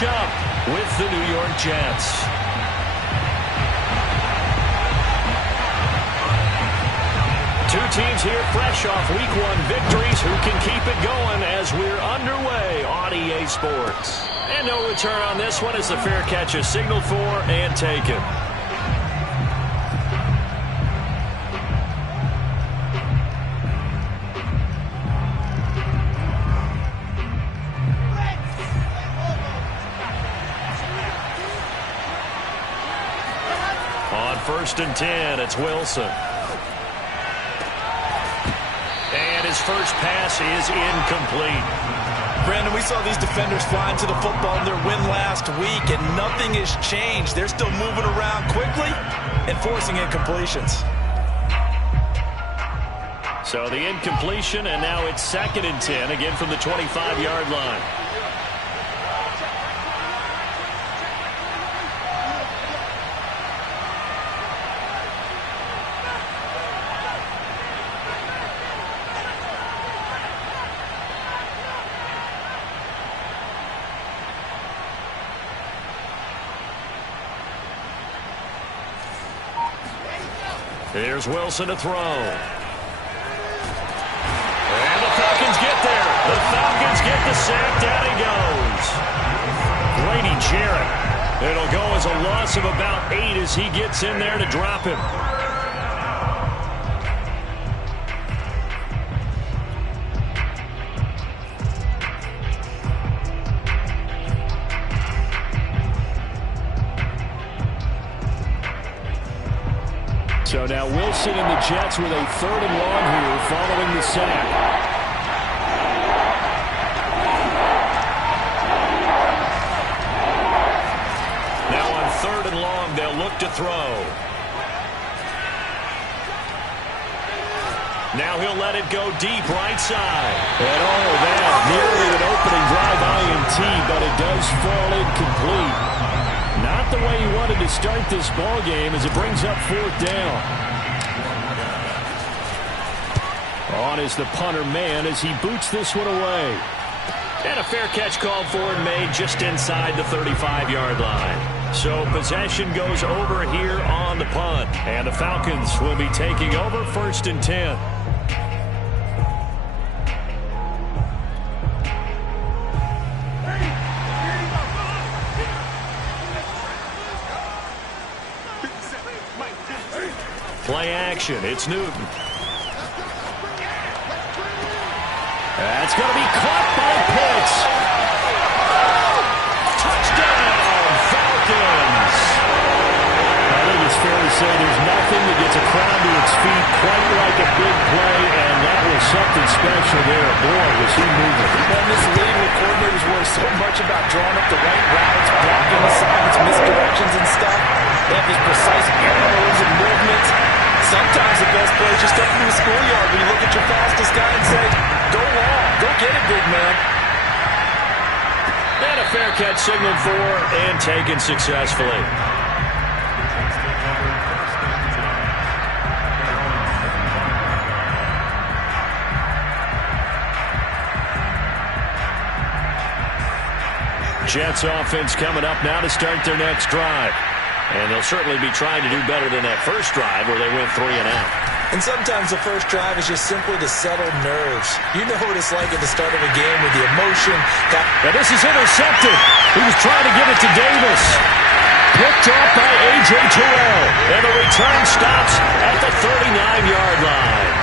match up with the New York Jets. Two teams here fresh off Week 1 victories. Who can keep it going as we're underway on EA Sports? And no return on this one as the fair catch is signaled for and taken. On 1st and 10, it's Wilson. And his first pass is incomplete. Brandon, we saw these defenders flying to the football in their win last week, and nothing has changed. They're still moving around quickly and forcing incompletions. So the incompletion, and now it's 2nd and 10, again from the 25-yard line. Here's Wilson to throw. And the Falcons get there. The Falcons get the sack. Down he goes. Grady Jarrett. It'll go as a loss of about 8 as he gets in there to drop him. So now Wilson and the Jets with a 3rd and long here following the sack. Now on 3rd and long, they'll look to throw. Now he'll let it go deep right side. And that nearly an opening drive INT, but it does fall incomplete. Not the way he wanted to start this ball game as it brings up 4th down. On is the punter man as he boots this one away. And a fair catch called for and made just inside the 35-yard line. So possession goes over here on the punt. And the Falcons will be taking over 1st and 10. Play action. It's Newton. That's going to be caught by Pitts. Touchdown, Falcons. I think it's fair to say there's nothing that gets a crowd to its feet quite like a big play, and that was something special there. Boy, was he moving. And this league with coordinators worry so much about drawing up the right routes, blocking assignments, misdirections and stuff. They have these precise arrows and movements. Sometimes the best play is just up in the schoolyard when you look at your fastest guy and say, go long, go get it, big man. And a fair catch signaled for and taken successfully. Jets offense coming up now to start their next drive. And they'll certainly be trying to do better than that first drive where they went 3 and out. And sometimes the first drive is just simply to settle nerves. You know what it's like at the start of a game with the emotion. Now this is intercepted. He was trying to give it to Davis. Picked off by A.J. Terrell. And the return stops at the 39-yard line.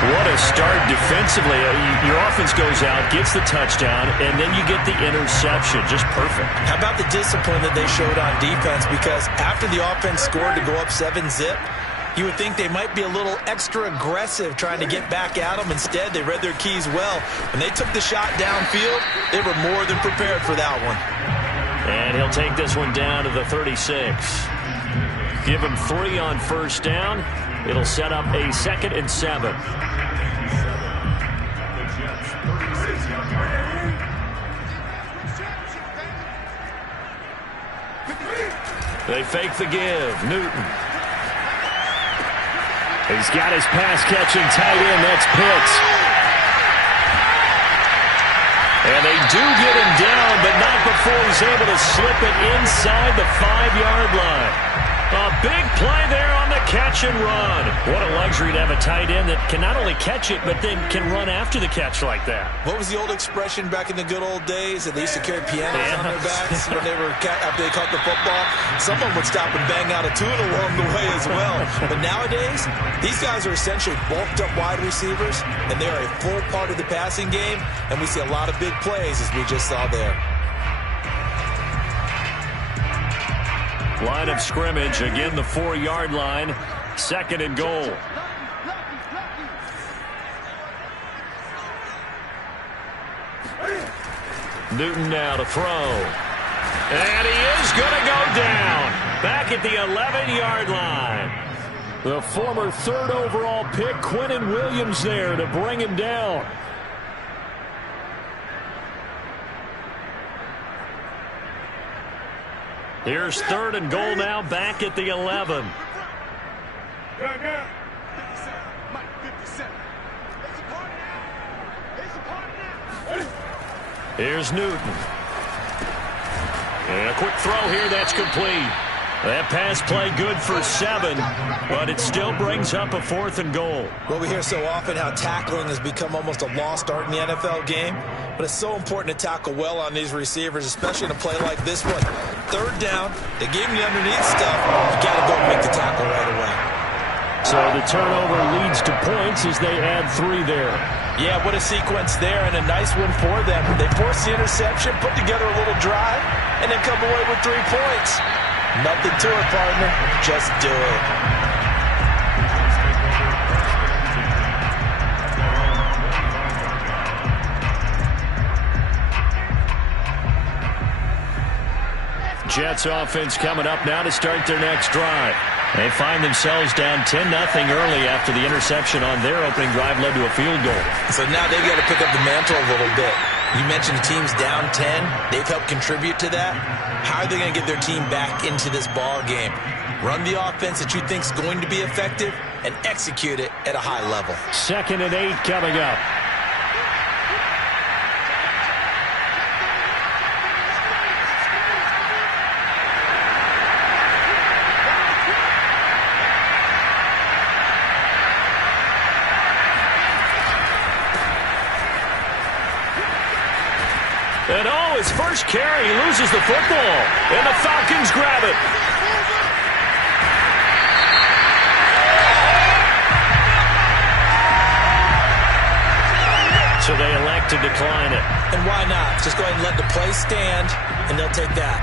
What a start defensively. Your offense goes out, gets the touchdown, and then you get the interception. Just perfect. How about the discipline that they showed on defense? Because after the offense scored to go up 7-zip, you would think they might be a little extra aggressive trying to get back at them. Instead, they read their keys well. When they took the shot downfield, they were more than prepared for that one. And he'll take this one down to the 36. Give him 3 on 1st down. It'll set up a 2nd and 7. They fake the give. Newton. He's got his pass-catching tight end. That's Pitts. And they do get him down, but not before he's able to slip it inside the 5-yard line. A big play there on the catch and run. What a luxury to have a tight end that can not only catch it, but then can run after the catch like that. What was the old expression back in the good old days that they used to carry pianos on their backs when they were after they caught the football? Someone would stop and bang out a tune along the way as well. But nowadays, these guys are essentially bulked up wide receivers, and they are a full part of the passing game, and we see a lot of big plays as we just saw there. Line of scrimmage, again the 4-yard line, 2nd and goal. Newton now to throw. And he is going to go down. Back at the 11-yard line. The former 3rd overall pick, Quinnen Williams, there to bring him down. Here's 3rd and goal now, back at the 11. Here's Newton. And a quick throw here, that's complete. That pass play good for 7, but it still brings up a 4th and goal. Well, we hear so often how tackling has become almost a lost art in the NFL game, but it's so important to tackle well on these receivers, especially in a play like this one. 3rd down, they gave him the underneath stuff. You got to go and make the tackle right away. So the turnover leads to points as they add 3 there. Yeah, what a sequence there, and a nice one for them. They force the interception, put together a little drive, and then come away with 3 points. Nothing to it, partner. Just do it. Jets offense coming up now to start their next drive. They find themselves down 10-0 early after the interception on their opening drive led to a field goal. So now they've got to pick up the mantle a little bit. You mentioned the team's down 10. They've helped contribute to that. How are they going to get their team back into this ball game? Run the offense that you think is going to be effective and execute it at a high level. 2nd and 8 coming up. And his first carry, he loses the football, and the Falcons grab it. So they elect to decline it. And why not? Just go ahead and let the play stand, and they'll take that.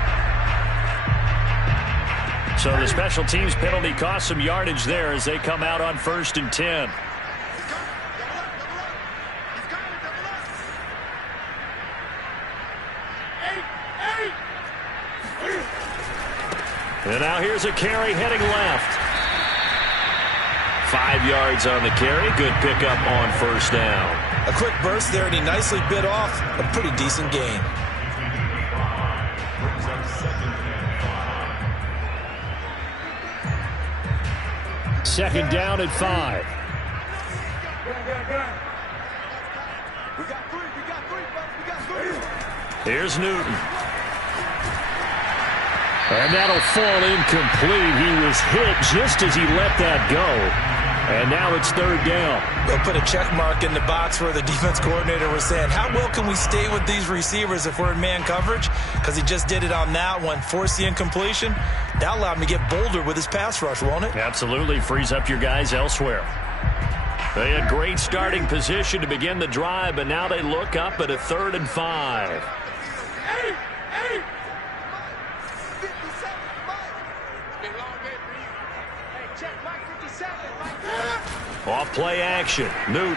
So the special teams penalty cost some yardage there as they come out on 1st and 10. And now here's a carry heading left. 5 yards on the carry. Good pickup on 1st down. A quick burst there, and he nicely bit off a pretty decent gain. Second down at 5. Here's Newton. And that'll fall incomplete. He was hit just as he let that go. And now it's 3rd down. They'll put a check mark in the box where the defense coordinator was saying, how well can we stay with these receivers if we're in man coverage? Because he just did it on that one, forced the incompletion. That allowed him to get bolder with his pass rush, won't it? Absolutely. Frees up your guys elsewhere. They had great starting position to begin the drive, but now they look up at a 3rd and 5. Off play action. Newton.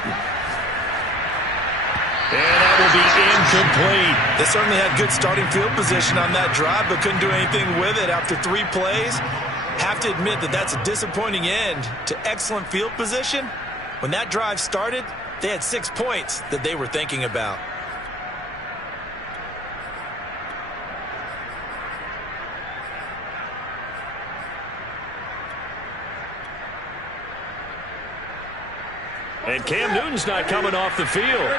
And that will be incomplete. They certainly had good starting field position on that drive, but couldn't do anything with it after 3 plays. Have to admit that that's a disappointing end to excellent field position. When that drive started, they had 6 points that they were thinking about. And Cam Newton's not coming off the field.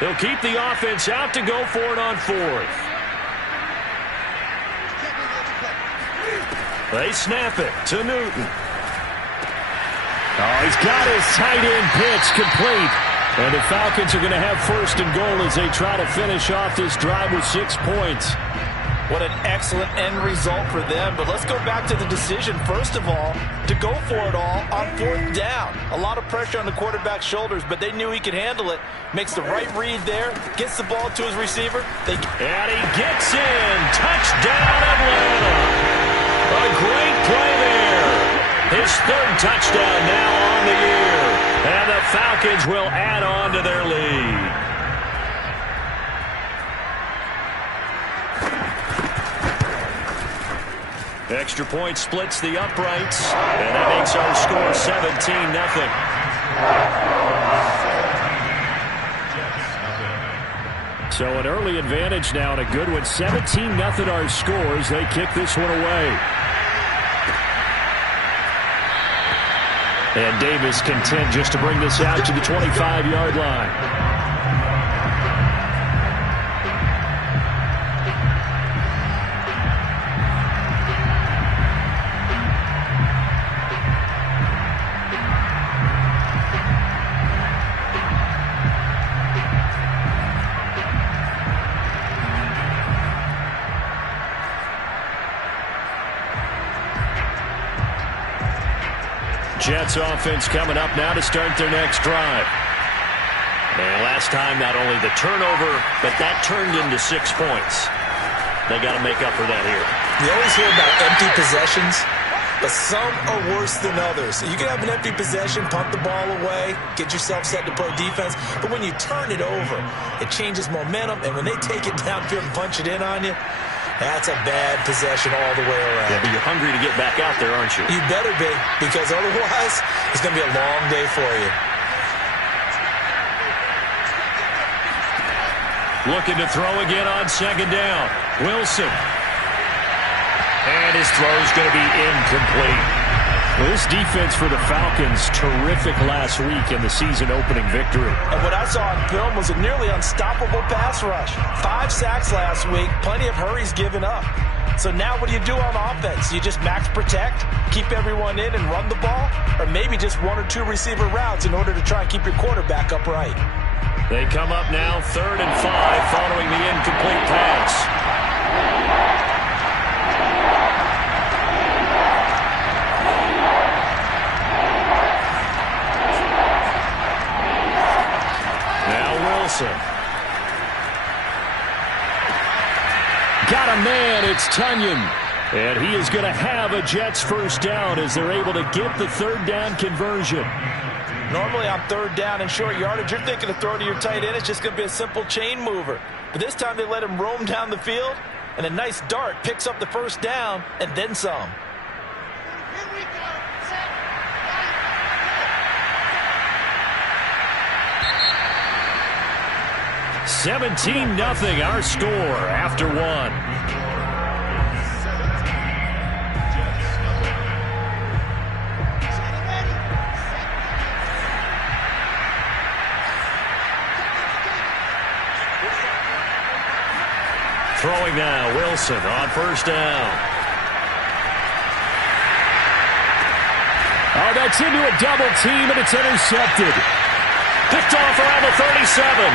He'll keep the offense out to go for it on fourth. They snap it to Newton. Oh, he's got his tight end pitch complete. And the Falcons are going to have first and goal as they try to finish off this drive with 6 points. What an excellent end result for them. But let's go back to the decision, first of all, to go for it all on fourth down. A lot of pressure on the quarterback's shoulders, but they knew he could handle it. Makes the right read there, gets the ball to his receiver. And he gets in. Touchdown, Atlanta. A great play there. His third touchdown now on the year. And the Falcons will add on to their lead. Extra point splits the uprights, and that makes our score 17-0. So an early advantage now and a good one. 17-0 our scores. They kick this one away. And Davis content just to bring this out to the 25-yard line. Jets offense coming up now to start their next drive. And last time, not only the turnover, but that turned into 6 points. They got to make up for that here. You always hear about empty possessions, but some are worse than others. You can have an empty possession, pump the ball away, get yourself set to play defense, but when you turn it over, it changes momentum, and when they take it downfield and punch it in on you, that's a bad possession all the way around. Yeah, but you're hungry to get back out there, aren't you? You better be, because otherwise it's going to be a long day for you. Looking to throw again on second down. Wilson. And his throw's going to be incomplete. Well, this defense for the Falcons, terrific last week in the season-opening victory. And what I saw on film was a nearly unstoppable pass rush. 5 sacks last week, plenty of hurries given up. So now what do you do on offense? You just max protect, keep everyone in and run the ball? Or maybe just 1 or 2 receiver routes in order to try and keep your quarterback upright? They come up now 3rd and 5 following the incomplete pass. Got a man, it's Tunyon. And he is going to have a Jets first down as they're able to get the 3rd down conversion. Normally on 3rd down and short yardage, you're thinking to throw to your tight end. It's just going to be a simple chain mover. But this time they let him roam down the field, and a nice dart picks up the first down and then some. 17-0 our score after 1. Throwing now, Wilson on first down. Oh, that's into a double team, and it's intercepted. Picked off around the 37.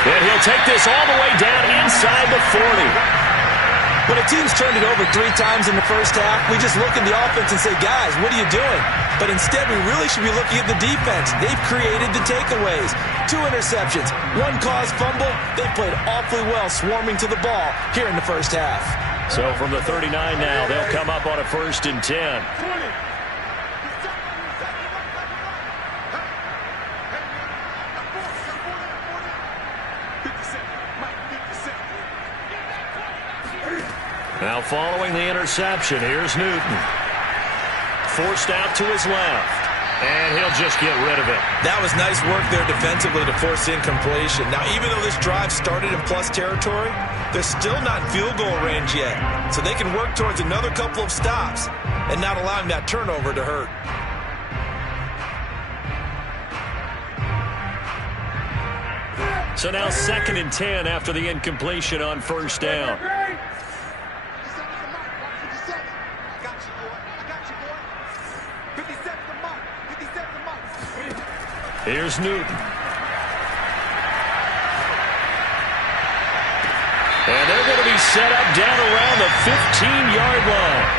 And he'll take this all the way down inside the 40. When a team's turned it over 3 times in the first half, we just look at the offense and say, guys, what are you doing? But instead, we really should be looking at the defense. They've created the takeaways. 2 interceptions, 1 caused fumble. They played awfully well swarming to the ball here in the first half. So from the 39 now, they'll come up on a 1st and 10. Now following the interception, here's Newton. Forced out to his left. And he'll just get rid of it. That was nice work there defensively to force incompletion. Now, even though this drive started in plus territory, they're still not in field goal range yet. So they can work towards another couple of stops and not allowing that turnover to hurt. So now 2nd and 10 after the incompletion on first down. Here's Newton. And they're going to be set up down around the 15-yard line.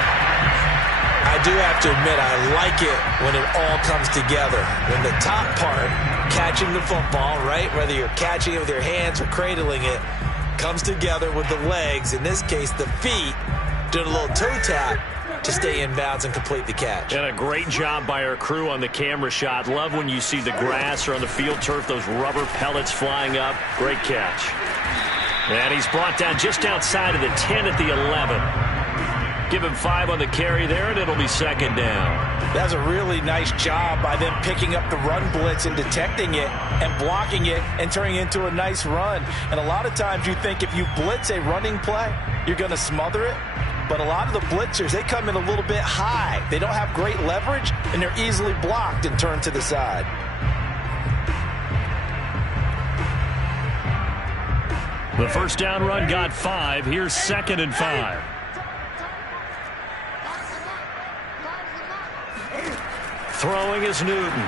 I do have to admit, I like it when it all comes together. When the top part, catching the football, right, whether you're catching it with your hands or cradling it, comes together with the legs, in this case the feet, doing a little toe tap to stay in bounds and complete the catch. And a great job by our crew on the camera shot. Love when you see the grass or on the field turf, those rubber pellets flying up. Great catch. And he's brought down just outside of the 10 at the 11. Give him 5 on the carry there, and it'll be 2nd down. That's a really nice job by them picking up the run blitz and detecting it and blocking it and turning it into a nice run. And a lot of times you think if you blitz a running play, you're going to smother it. But a lot of the blitzers, they come in a little bit high. They don't have great leverage, and they're easily blocked and turned to the side. The first down run got 5. Here's 2nd and 5. Throwing is Newton.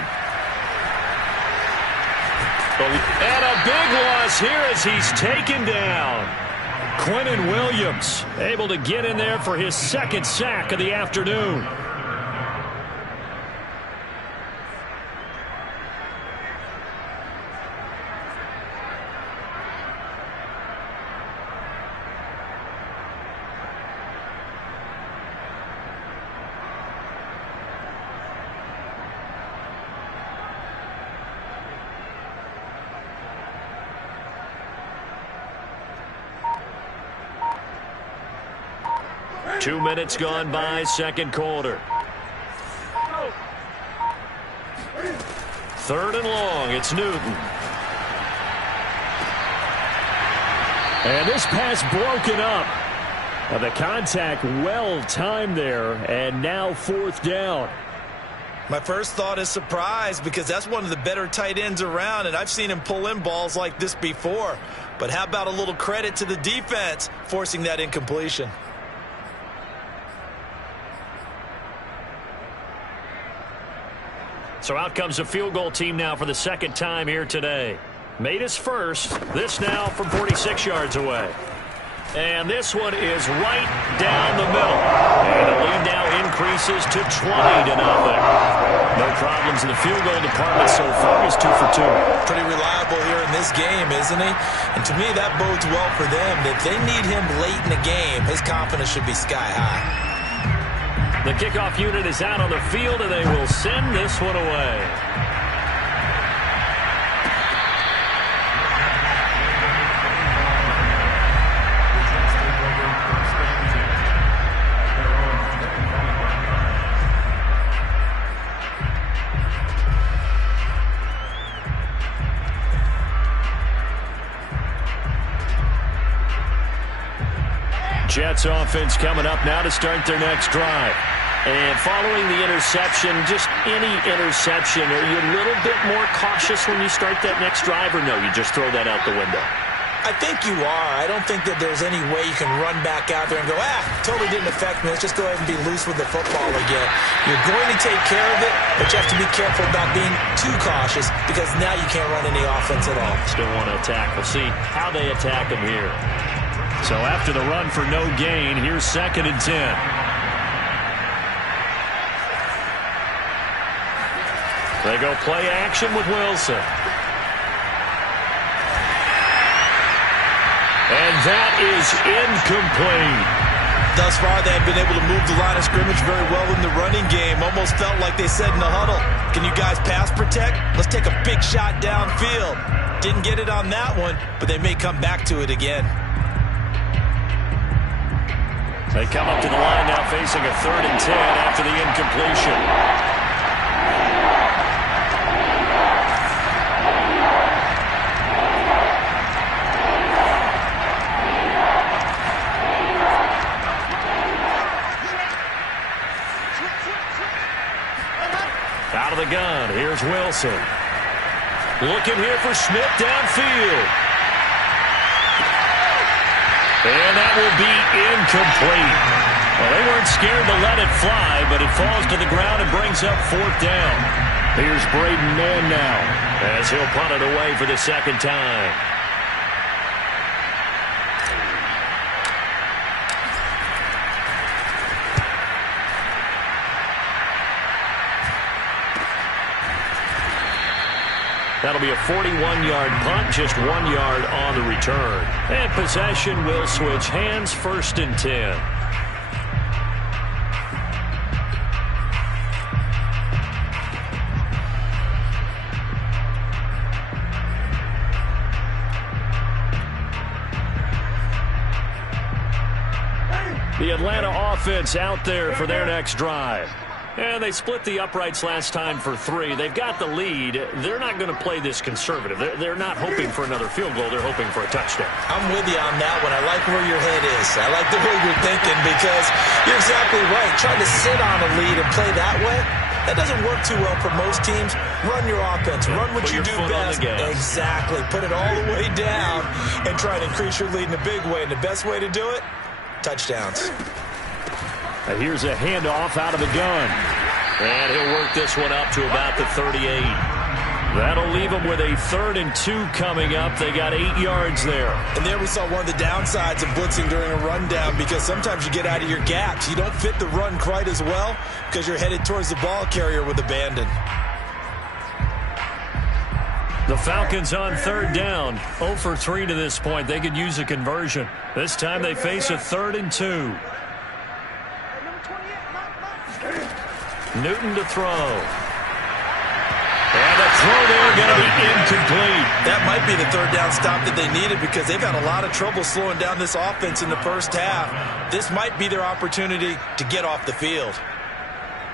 And a big loss here as he's taken down. Quinnen Williams able to get in there for his 2nd sack of the afternoon. Two minutes gone by, second quarter. 3rd and long, it's Newton. And this pass broken up. The contact well timed there, and now 4th down. My first thought is surprise, because that's one of the better tight ends around, and I've seen him pull in balls like this before. But how about a little credit to the defense forcing that incompletion? So out comes a field goal team now for the 2nd time here today. Made his first. This now from 46 yards away. And this one is right down the middle. And the lead now increases to 20-0. No problems in the field goal department so far. He's 2 for 2. Pretty reliable here in this game, isn't he? And to me, that bodes well for them. If they need him late in the game, his confidence should be sky high. The kickoff unit is out on the field, and they will send this one away. Jets offense coming up now to start their next drive. And following the interception, just any interception, are you a little bit more cautious when you start that next drive, or no, you just throw that out the window? I think you are. I don't think that there's any way you can run back out there and go, totally didn't affect me. Let's just go ahead and be loose with the football again. You're going to take care of it, but you have to be careful about being too cautious, because now you can't run any offense at all. Still want to attack. We'll see how they attack him here. So after the run for no gain, here's 2nd and 10. They go play action with Wilson. And that is incomplete. Thus far, they have been able to move the line of scrimmage very well in the running game. Almost felt like they said in the huddle, can you guys pass protect? Let's take a big shot downfield. Didn't get it on that one, but they may come back to it again. They come up to the line now facing a 3rd and 10 after the incompletion. Out of the gun, here's Wilson. Looking here for Smith downfield. And that will be incomplete. Well, they weren't scared to let it fly, but it falls to the ground and brings up 4th down. Here's Braden Mann now as he'll punt it away for the second time. That'll be a 41-yard punt, just 1 yard on the return. And possession will switch hands, 1st and 10. The Atlanta offense out there for their next drive. And they split the uprights last time for 3. They've got the lead. They're not going to play this conservative. They're not hoping for another field goal. They're hoping for a touchdown. I'm with you on that one. I like where your head is. I like the way you're thinking because you're exactly right. Trying to sit on a lead and play that way, that doesn't work too well for most teams. Run your offense. Run what you do best. Exactly. Put it all the way down and try to increase your lead in a big way. And the best way to do it, touchdowns. And here's a handoff out of the gun. And he'll work this one up to about the 38. That'll leave them with a 3rd and 2 coming up. They got 8 yards there. And there we saw one of the downsides of blitzing during a rundown because sometimes you get out of your gaps. You don't fit the run quite as well because you're headed towards the ball carrier with abandon. The Falcons on 3rd down. 0 for 3 to this point. They could use a conversion. This time they face a 3rd and 2. Newton to throw. And the throw there going to be incomplete. That might be the 3rd down stop that they needed because they've had a lot of trouble slowing down this offense in the first half. This might be their opportunity to get off the field.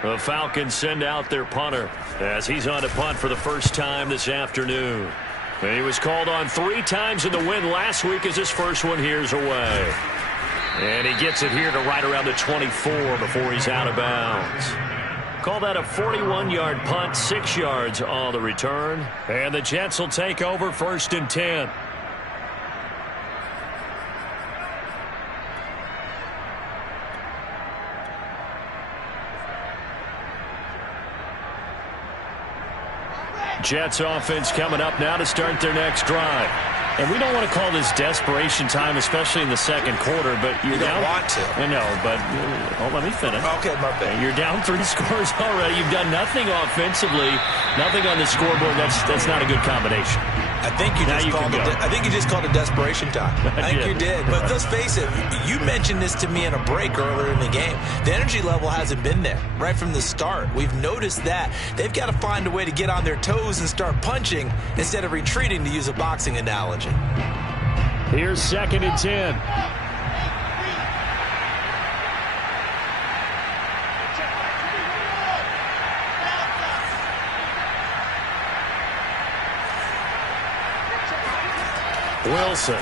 The Falcons send out their punter as he's on to punt for the first time this afternoon. And he was called on 3 times in the win last week as his first one here's away. And he gets it here to right around the 24 before he's out of bounds. Call that a 41-yard punt, 6 yards on the return. And the Jets will take over 1st and 10. Jets offense coming up now to start their next drive. And we don't want to call this desperation time, especially in the second quarter, but you're you down. Don't want to. I know, but let me finish. Okay, my bad. You're down 3 scores already. You've done nothing offensively, nothing on the scoreboard. That's not a good combination. I think you just called it desperation time. I think you did. But let's face it, you mentioned this to me in a break earlier in the game. The energy level hasn't been there right from the start. We've noticed that. They've got to find a way to get on their toes and start punching instead of retreating, to use a boxing analogy. Here's 2nd and 10. Wilson.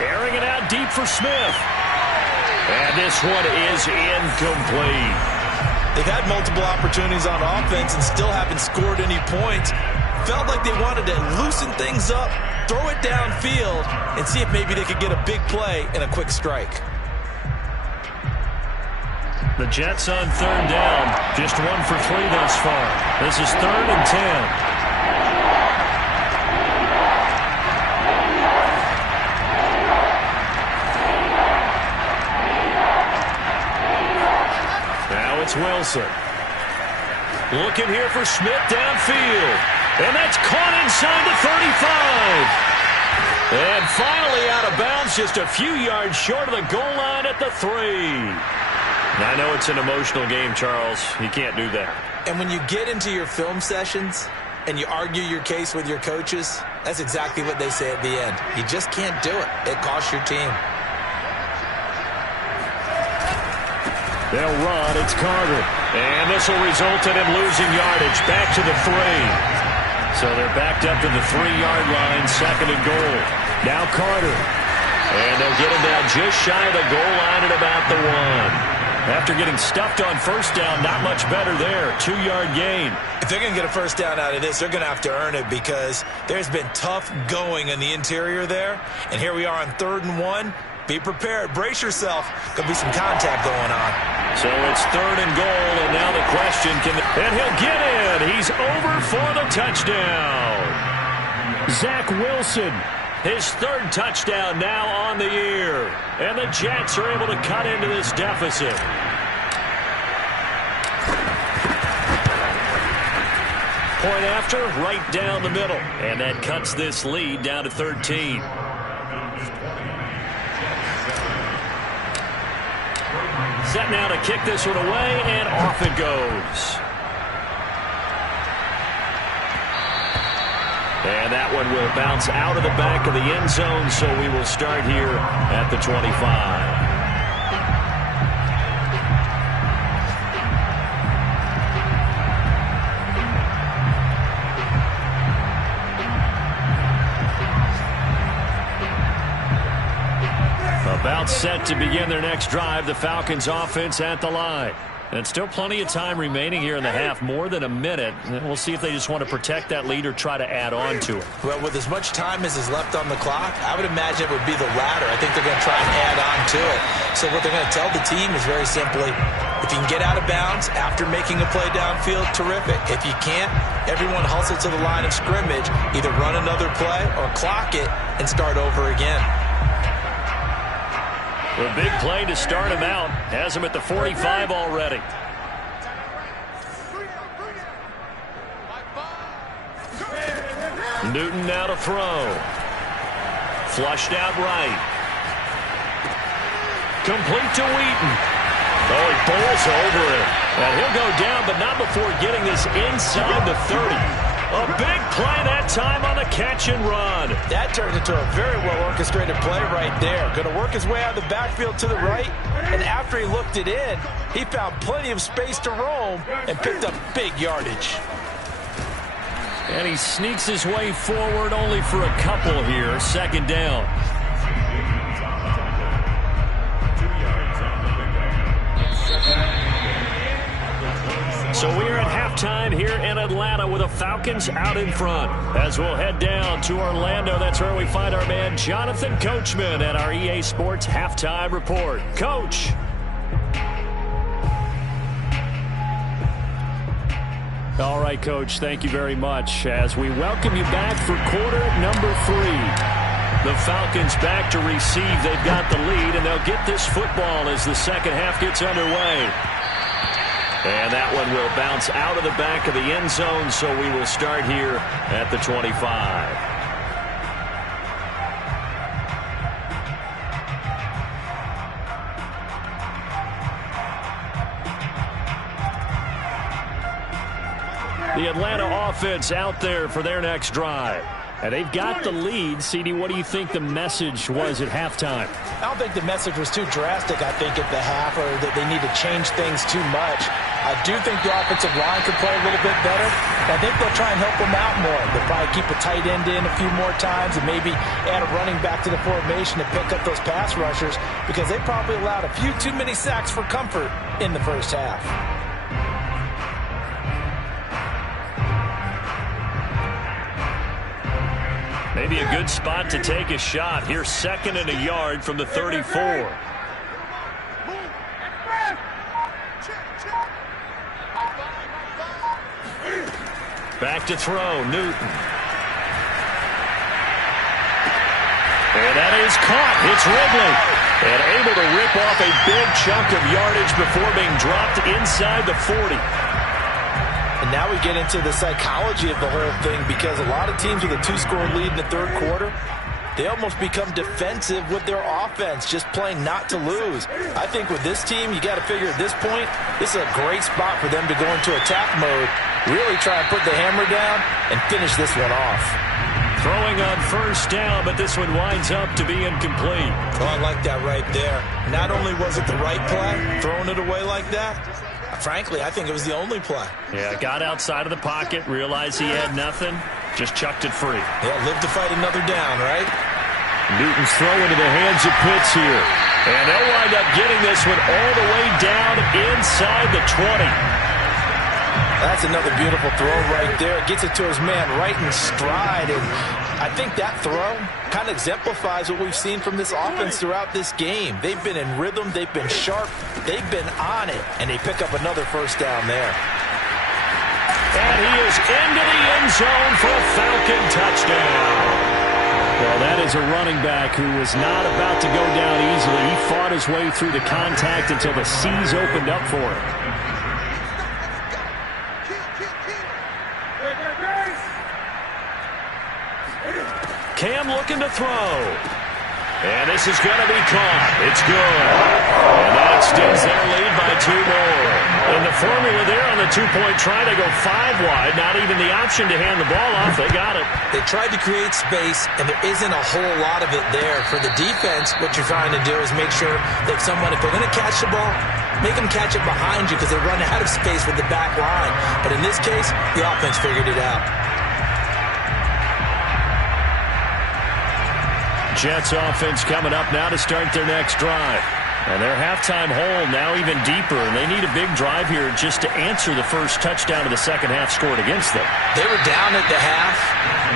Airing it out deep for Smith. And this one is incomplete. They've had multiple opportunities on offense and still haven't scored any points. Felt like they wanted to loosen things up, throw it downfield, and see if maybe they could get a big play and a quick strike. The Jets on 3rd down. Just 1 for 3 thus far. This is 3rd and 10. It's Wilson. Looking here for Smith downfield. And that's caught inside the 35. And finally out of bounds, just a few yards short of the goal line at the 3. Now, I know it's an emotional game, Charles. You can't do that. And when you get into your film sessions and you argue your case with your coaches, that's exactly what they say at the end. You just can't do it. It costs your team. They'll run. It's Carter. And this will result in him losing yardage. Back to the 3. So they're backed up to the 3-yard line. 2nd and goal. Now Carter. And they'll get him down just shy of the goal line at about the 1. After getting stuffed on first down, not much better there. 2-yard gain. If they're going to get a first down out of this, they're going to have to earn it because there's been tough going in the interior there. And here we are on 3rd and 1. Be prepared. Brace yourself. Could be some contact going on. So it's 3rd and goal, and now the question, and he'll get in. He's over for the touchdown. Zach Wilson, his 3rd touchdown now on the year. And the Jets are able to cut into this deficit. Point after, right down the middle. And that cuts this lead down to 13. Set now to kick this one away, and off it goes. And that one will bounce out of the back of the end zone, so we will start here at the 25. About set to begin their next drive, the Falcons offense at the line. And still plenty of time remaining here in the half, more than a minute. And we'll see if they just want to protect that lead or try to add on to it. Well, with as much time as is left on the clock, I would imagine it would be the latter. I think they're going to try and add on to it. So what they're going to tell the team is very simply, if you can get out of bounds after making a play downfield, terrific. If you can't, everyone hustle to the line of scrimmage, either run another play or clock it and start over again. A big play to start him out. Has him at the 45 already. Newton now to throw. Flushed out right. Complete to Wheaton. Oh, he bowls over it. And he'll go down, but not before getting this inside the 30. A big play that time on the catch and run. That turned into a very well-orchestrated play right there. Going to work his way out of the backfield to the right, and after he looked it in, he found plenty of space to roam and picked up big yardage. And he sneaks his way forward only for a couple here. 2nd down. So we're at halftime here in Atlanta with the Falcons out in front. As we'll head down to Orlando, that's where we find our man Jonathan Coachman at our EA Sports Halftime Report. Coach. All right, Coach, thank you very much. As we welcome you back for quarter number 3. The Falcons back to receive. They've got the lead, and they'll get this football as the second half gets underway. And that one will bounce out of the back of the end zone, so we will start here at the 25. The Atlanta offense out there for their next drive. And they've got the lead. CD, what do you think the message was at halftime? I don't think the message was too drastic, I think, at the half, or that they need to change things too much. I do think the offensive line could play a little bit better. I think they'll try and help them out more. They'll probably keep a tight end in a few more times and maybe add a running back to the formation to pick up those pass rushers, because they probably allowed a few too many sacks for comfort in the first half. Maybe a good spot to take a shot. Here's 2nd and a yard from the 34. Back to throw, Newton. And that is caught. It's Ridley. And able to rip off a big chunk of yardage before being dropped inside the 40. And now we get into the psychology of the whole thing, because a lot of teams with a 2-score lead in the 3rd quarter, they almost become defensive with their offense, just playing not to lose. I think with this team, you got to figure at this point, this is a great spot for them to go into attack mode, really try and put the hammer down and finish this one off. Throwing on first down, but this one winds up to be incomplete. Oh, I like that right there. Not only was it the right play, throwing it away like that, frankly, I think it was the only play. Yeah, got outside of the pocket, realized he had nothing, just chucked it free. Yeah, live to fight another down, right? Newton's throw into the hands of Pitts here. And they'll wind up getting this one all the way down inside the 20. That's another beautiful throw right there. Gets it to his man right in stride. And I think that throw kind of exemplifies what we've seen from this offense throughout this game. They've been in rhythm. They've been sharp. They've been on it. And they pick up another first down there. And he is into the end zone for a Falcon touchdown. Well, that is a running back who was not about to go down easily. He fought his way through the contact until the seas opened up for him. Cam looking to throw. And this is going to be caught. It's good. And that extends their lead by 2 more. And the formula there on the two-point try to go 5 wide. Not even the option to hand the ball off. They got it. They tried to create space, and there isn't a whole lot of it there. For the defense, what you're trying to do is make sure that someone, if they're going to catch the ball, make them catch it behind you because they run out of space with the back line. But in this case, the offense figured it out. Jets offense coming up now to start their next drive. And their halftime hole now even deeper, and they need a big drive here just to answer the first touchdown of the second half scored against them. They were down at the half.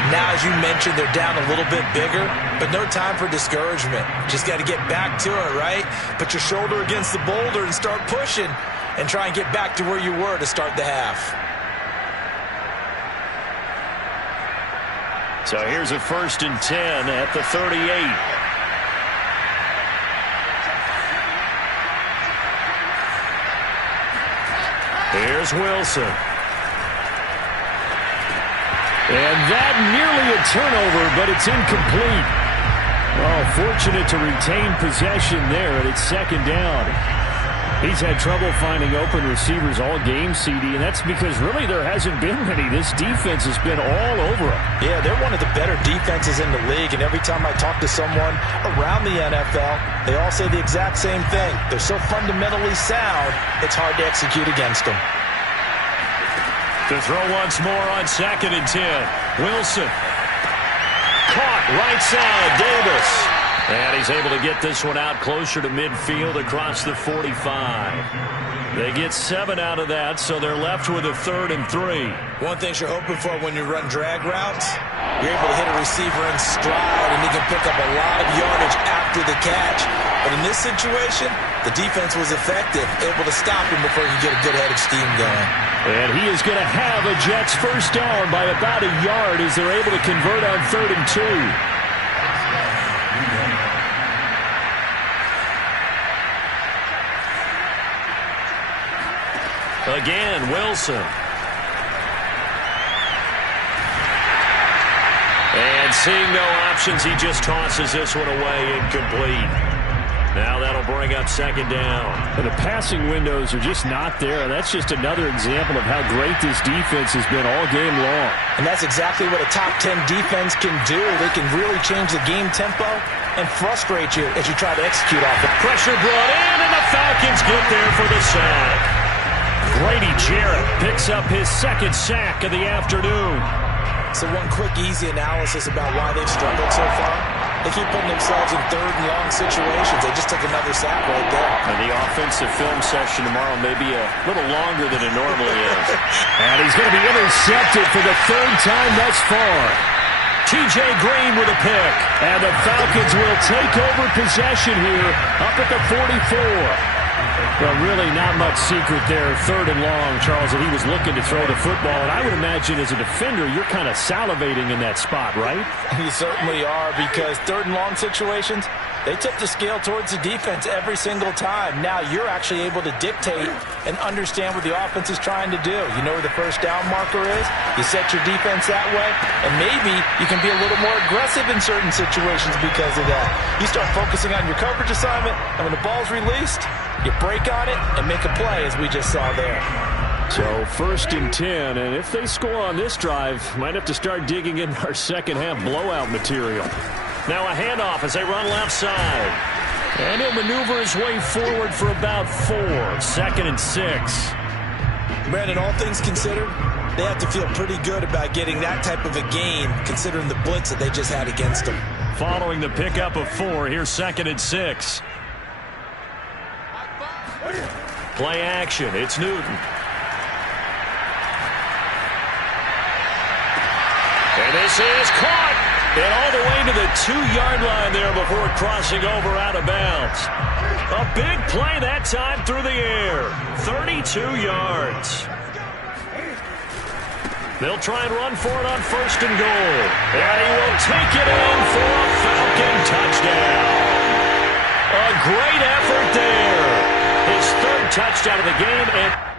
Now, as you mentioned, they're down a little bit bigger, but no time for discouragement. Just got to get back to it, right? Put your shoulder against the boulder and start pushing and try and get back to where you were to start the half. So here's a 1st and 10 at the 38. Here's Wilson. And that nearly a turnover, but it's incomplete. Well, fortunate to retain possession there, and it's 2nd down. He's had trouble finding open receivers all game, CD, and that's because really there hasn't been many. This defense has been all over him. Yeah, they're one of the better defenses in the league, and every time I talk to someone around the NFL, they all say the exact same thing. They're so fundamentally sound, it's hard to execute against them. To throw once more on 2nd and 10. Wilson. Caught right side, Davis. And he's able to get this one out closer to midfield across the 45. They get 7 out of that, so they're left with a 3rd and 3. One thing you're hoping for when you run drag routes, you're able to hit a receiver in stride, and he can pick up a lot of yardage after the catch. But in this situation, the defense was effective, able to stop him before he could get a good head of steam going. And he is going to have a Jets first down by about a yard as they're able to convert on 3rd and 2. Again, Wilson. And seeing no options, he just tosses this one away, incomplete. Now that'll bring up 2nd down. And the passing windows are just not there. That's just another example of how great this defense has been all game long. And that's exactly what a top 10 defense can do. They can really change the game tempo and frustrate you as you try to execute off it. Pressure brought in, and the Falcons get there for the sack. Grady Jarrett picks up his 2nd sack of the afternoon. So one quick, easy analysis about why they've struggled so far. They keep putting themselves in 3rd and long situations. They just took another sack right there. And the offensive film session tomorrow may be a little longer than it normally is. And he's going to be intercepted for the 3rd time thus far. T.J. Green with a pick. And the Falcons will take over possession here up at the 44. Well, really not much secret there. 3rd and long, Charles, that he was looking to throw the football. And I would imagine as a defender, you're kind of salivating in that spot, right? You certainly are, because 3rd and long situations, they tip the scale towards the defense every single time. Now you're actually able to dictate and understand what the offense is trying to do. You know where the first down marker is. You set your defense that way, and maybe you can be a little more aggressive in certain situations because of that. You start focusing on your coverage assignment, and when the ball's released, you break on it and make a play, as we just saw there. So 1st and 10, and if they score on this drive, might have to start digging in our second half blowout material. Now a handoff as they run left side. And he'll maneuver his way forward for about 4. 2nd and 6. Brandon, all things considered, they have to feel pretty good about getting that type of a gain, considering the blitz that they just had against them. following the pickup of 4. Here's 2nd and 6. Play action. It's Newton. And this is caught. And all the way to the 2-yard line there before crossing over out of bounds. A big play that time through the air. 32 yards. They'll try and run for it on 1st and goal. And he will take it in for a Falcon touchdown. A great effort there. His 3rd touchdown of the game. And